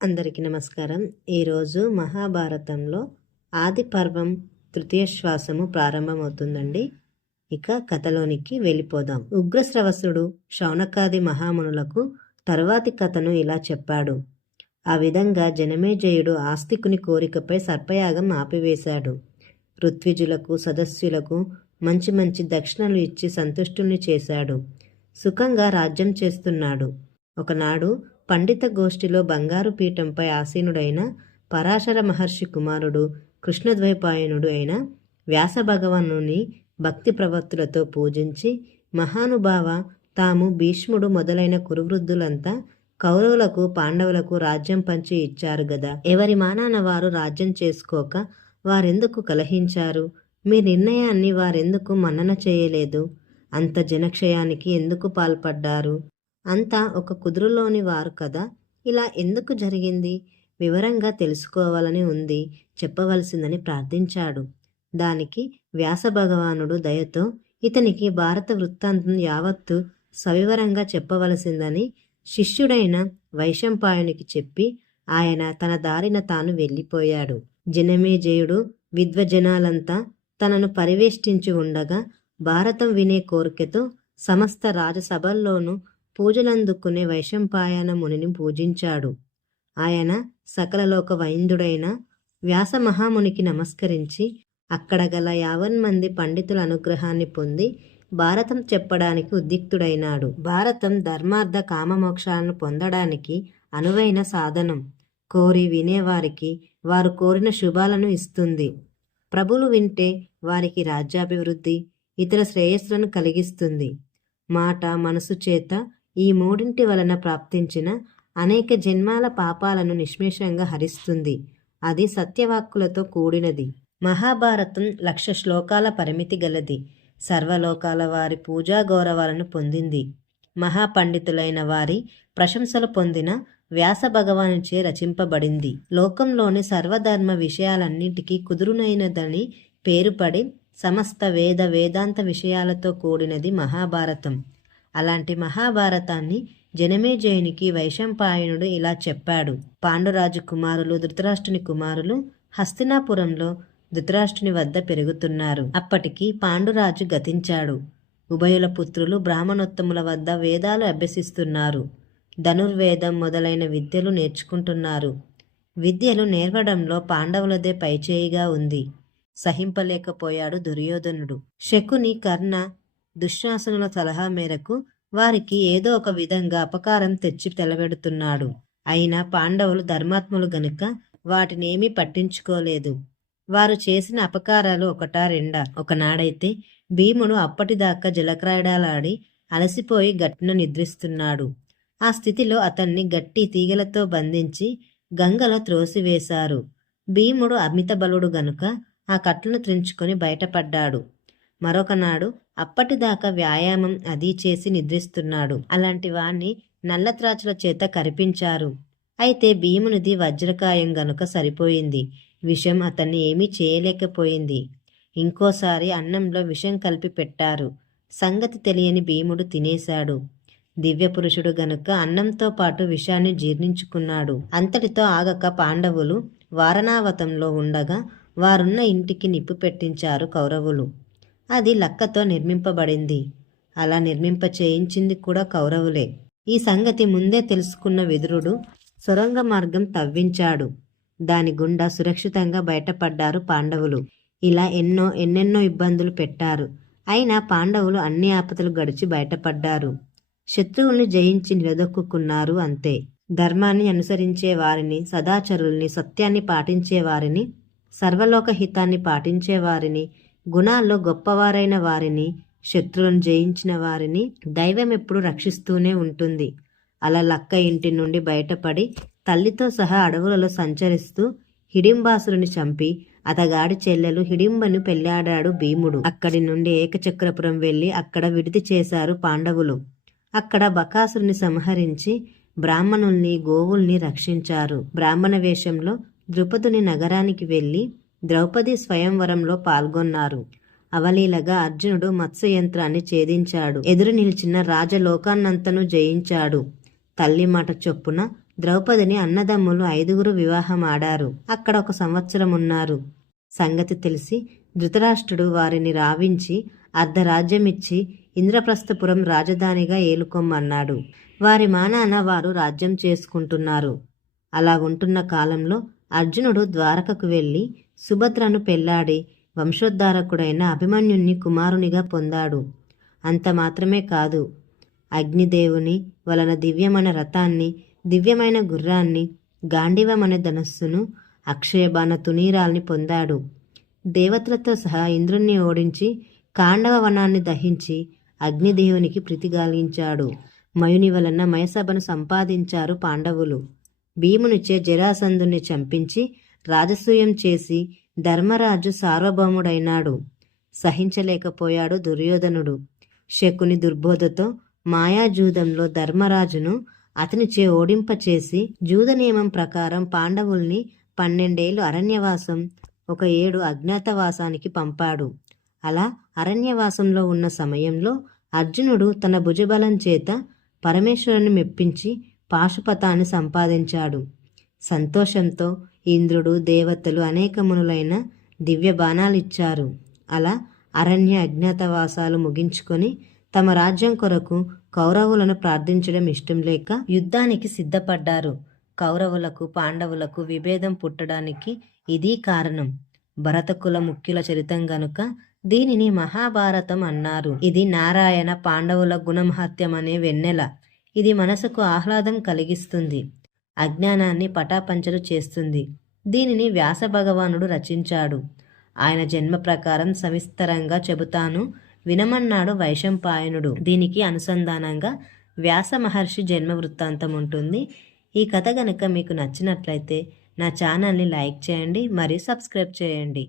అందరికీ నమస్కారం. ఈరోజు మహాభారతంలో ఆది పర్వం తృతీయ శ్వాసము ప్రారంభమవుతుందండి. ఇక కథలోనికి వెళ్ళిపోదాం. ఉగ్రశ్రవసుడు శౌనకాది మహామునులకు తరువాతి కథను ఇలా చెప్పాడు. ఆ విధంగా జనమేజయుడు ఆస్తికుని కోరికపై సర్పయాగం ఆపివేశాడు. ఋత్విజులకు సదస్యులకు మంచి మంచి దక్షిణలు ఇచ్చి సంతుష్టుల్ని చేశాడు. సుఖంగా రాజ్యం చేస్తున్నాడు. ఒకనాడు పండిత గోష్ఠిలో బంగారు పీఠంపై ఆసీనుడైన పరాశర మహర్షి కుమారుడు కృష్ణద్వైపాయనుడు అయిన వ్యాస భగవానుని భక్తి ప్రవత్తులతో పూజించి, మహానుభావ, తాము భీష్ముడు మొదలైన కురువృద్ధులంతా కౌరవులకు పాండవులకు రాజ్యం పంచి ఇచ్చారు గదా, ఎవరి మానాన వారు రాజ్యం చేసుకోక వారెందుకు కలహించారు? మీ నిర్ణయాన్ని వారెందుకు మన్నన చేయలేదు? అంత జనక్షయానికి ఎందుకు పాల్పడ్డారు? అంతా ఒక కుదురులోని వారు కదా, ఇలా ఎందుకు జరిగింది? వివరంగా తెలుసుకోవాలని ఉంది, చెప్పవలసిందని ప్రార్థించాడు. దానికి వ్యాస భగవానుడు దయతో ఇతనికి భారత వృత్తాంతం యావత్తు సవివరంగా చెప్పవలసిందని శిష్యుడైన వైశంపాయునికి చెప్పి ఆయన తన దారిన తాను వెళ్ళిపోయాడు. జనమేజయుడు విద్వజనాలంతా తనను పరివేష్టించి ఉండగా భారతం వినే కోరికతో సమస్త రాజసభల్లోనూ పూజలందుకునే వైశంపాయన మునిని పూజించాడు. ఆయన సకలలోక వైందుడైన వ్యాస మహామునికి నమస్కరించి అక్కడ గల 50 మంది పండితుల అనుగ్రహాన్ని పొంది భారతం చెప్పడానికి ఉద్యుక్తుడైనాడు. భారతం ధర్మార్థ కామమోక్షాలను పొందడానికి అనువైన సాధనం. కోరి వినేవారికి వారు కోరిన శుభాలను ఇస్తుంది. ప్రభులు వింటే వారికి రాజ్యాభివృద్ధి, ఇతర శ్రేయస్సులను కలిగిస్తుంది. మాట మనసు చేత ఈ మూడింటి వలన ప్రాప్తించిన అనేక జన్మాల పాపాలను నిష్మేషంగా హరిస్తుంది. అది సత్యవాక్కులతో కూడినది. మహాభారతం 1,00,000 శ్లోకాల పరిమితి గలది. సర్వలోకాల వారి పూజా గౌరవాలను పొందింది. మహాపండితులైన వారి ప్రశంసలు పొందిన వ్యాస భగవానుచే రచింపబడింది. లోకంలోని సర్వధర్మ విషయాలన్నిటికీ కుదురునైనదని పేరుపడి సమస్త వేదాంత విషయాలతో కూడినది మహాభారతం. అలాంటి మహాభారతాన్ని జనమేజయునికి వైశంపాయనుడు ఇలా చెప్పాడు. పాండురాజు కుమారులు ధృతరాష్ట్రుని కుమారులు హస్తినాపురంలో ధృతరాష్ట్రుని వద్ద పెరుగుతున్నారు. అప్పటికి పాండురాజు గతించాడు. ఉభయుల పుత్రులు బ్రాహ్మణోత్తముల వద్ద వేదాలు అభ్యసిస్తున్నారు. ధనుర్వేదం మొదలైన విద్యలు నేర్చుకుంటున్నారు. విద్యలు నేర్వడంలో పాండవులదే పైచేయిగా ఉంది. సహింపలేకపోయాడు దుర్యోధనుడు. శకుని, కర్ణ, దుశ్శాసనుల సలహా మేరకు వారికి ఏదో ఒక విధంగా అపకారం తెచ్చి తెలబెడుతున్నాడు. అయినా పాండవులు ధర్మాత్ములు గనుక వాటినేమీ పట్టించుకోలేదు. వారు చేసిన అపకారాలు ఒకటా రెండా? ఒకనాడైతే భీముడు అప్పటిదాకా జలక్రీడలాడి అలసిపోయి గట్టున నిద్రిస్తున్నాడు. ఆ స్థితిలో అతన్ని గట్టి తీగలతో బంధించి గంగలో త్రోసివేశారు. భీముడు అమిత బలుడు గనుక ఆ కట్లను త్రుంచుకొని బయటపడ్డాడు. మరొకనాడు అప్పటిదాకా వ్యాయామం అది చేసి నిద్రిస్తున్నాడు. అలాంటి వాణ్ణి నల్లత్రాచుల చేత కరిపించారు. అయితే భీమునిది వజ్రకాయం గనుక సరిపోయింది. విషం అతన్ని ఏమీ చేయలేకపోయింది. ఇంకోసారి అన్నంలో విషం కలిపి పెట్టారు. సంగతి తెలియని భీముడు తినేశాడు. దివ్యపురుషుడు గనుక అన్నంతో పాటు విషాన్ని జీర్ణించుకున్నాడు. అంతటితో ఆగక పాండవులు వారణావతంలో ఉండగా వారున్న ఇంటికి నిప్పు పెట్టించారు కౌరవులు. అది లక్కతో నిర్మింపబడింది. అలా నిర్మింప చేయించింది కూడా కౌరవులే. ఈ సంగతి ముందే తెలుసుకున్న విదురుడు సొరంగ మార్గం తవ్వించాడు. దాని గుండా సురక్షితంగా బయటపడ్డారు పాండవులు. ఇలా ఎన్నెన్నో ఇబ్బందులు పెట్టారు. అయినా పాండవులు అన్ని ఆపదలు గడిచి బయటపడ్డారు. శత్రువుల్ని జయించి నిలదొక్కున్నారు. అంతే. ధర్మాన్ని అనుసరించే వారిని, సదాచరుల్ని, సత్యాన్ని పాటించే వారిని, సర్వలోక హితాన్ని పాటించే వారిని, గుణాల్లో గొప్పవారైన వారిని, శత్రువులను జయించిన వారిని దైవం ఎప్పుడు రక్షిస్తూనే ఉంటుంది. అలా లక్క ఇంటి నుండి బయటపడి తల్లితో సహా అడవులలో సంచరిస్తూ హిడింబాసురుని చంపి అతగాడి చెల్లెలు హిడింబను పెళ్లాడాడు భీముడు. అక్కడి నుండి ఏకచక్రపురం వెళ్లి అక్కడ విడిది చేశారు పాండవులు. అక్కడ బకాసురుని సంహరించి బ్రాహ్మణుల్ని, గోవుల్ని రక్షించారు. బ్రాహ్మణ వేషంలో ద్రుపదుని నగరానికి వెళ్లి ద్రౌపది స్వయంవరంలో పాల్గొన్నారు. అవలీలగా అర్జునుడు మత్స్యయంత్రాన్ని ఛేదించాడు. ఎదురు నిలిచిన రాజలోకాన్నంతను జయించాడు. తల్లి మాట చొప్పున ద్రౌపదిని అన్నదమ్ములు 5 వివాహం ఆడారు. అక్కడ 1 సంవత్సరం ఉన్నారు. సంగతి తెలిసి ధృతరాష్ట్రుడు వారిని రావించి అర్ధరాజ్యమిచ్చి ఇంద్రప్రస్థపురం రాజధానిగా ఏలుకొమ్మన్నాడు. వారి మానాన వారు రాజ్యం చేసుకుంటున్నారు. అలా ఉంటున్న కాలంలో అర్జునుడు ద్వారకకు వెళ్ళి సుభద్రను పెళ్లాడి వంశోద్ధారకుడైన అభిమన్యుణ్ణి కుమారునిగా పొందాడు. అంత మాత్రమే కాదు, అగ్నిదేవుని వలన దివ్యమైన రథాన్ని, దివ్యమైన గుర్రాన్ని, గాంధీవమనే ధనస్సును, అక్షయబాణ తునీరాల్ని పొందాడు. దేవతలతో సహా ఇంద్రుణ్ణి ఓడించి కాండవ వనాన్ని దహించి అగ్నిదేవునికి ప్రీతి కలిగించాడు. మయుని వలన మయసభను సంపాదించారు పాండవులు. భీమునిచే జరాసంధుని చంపించి రాజసూయం చేసి ధర్మరాజు సార్వభౌముడైనాడు. సహించలేకపోయాడు దుర్యోధనుడు. శకుని దుర్బోధతో మాయాజూదంలో ధర్మరాజును అతనిచే ఓడింపచేసి జూద నియమం ప్రకారం పాండవుల్ని 12 ఏళ్ళు అరణ్యవాసం, 1 ఏడు అజ్ఞాతవాసానికి పంపాడు. అలా అరణ్యవాసంలో ఉన్న సమయంలో అర్జునుడు తన భుజబలం చేత పరమేశ్వరుని మెప్పించి పాశుపతాన్ని సంపాదించాడు. సంతోషంతో ఇంద్రుడు, దేవతలు, అనేక మునులైన దివ్య బాణాలిచ్చారు. అలా అరణ్య అజ్ఞాతవాసాలు ముగించుకొని తమ రాజ్యం కొరకు కౌరవులను ప్రార్థించడం ఇష్టం లేక యుద్ధానికి సిద్ధపడ్డారు. కౌరవులకు పాండవులకు విభేదం పుట్టడానికి ఇది కారణం. భరతకుల ముఖ్యుల చరితం గనుక దీనిని మహాభారతం అన్నారు. ఇది నారాయణ పాండవుల గుణమహత్యమనే వెన్నెల. ఇది మనసుకు ఆహ్లాదం కలిగిస్తుంది, అజ్ఞానాన్ని పటాపంచలు చేస్తుంది. దీనిని వ్యాస భగవానుడు రచించాడు. ఆయన జన్మ ప్రకారం సవిస్తరంగా చెబుతాను వినమన్నాడు వైశంపాయనుడు. దీనికి అనుసంధానంగా వ్యాస మహర్షి జన్మ వృత్తాంతం ఉంటుంది. ఈ కథ గనుక మీకు నచ్చినట్లయితే నా ఛానల్ని లైక్ చేయండి మరియు సబ్స్క్రైబ్ చేయండి.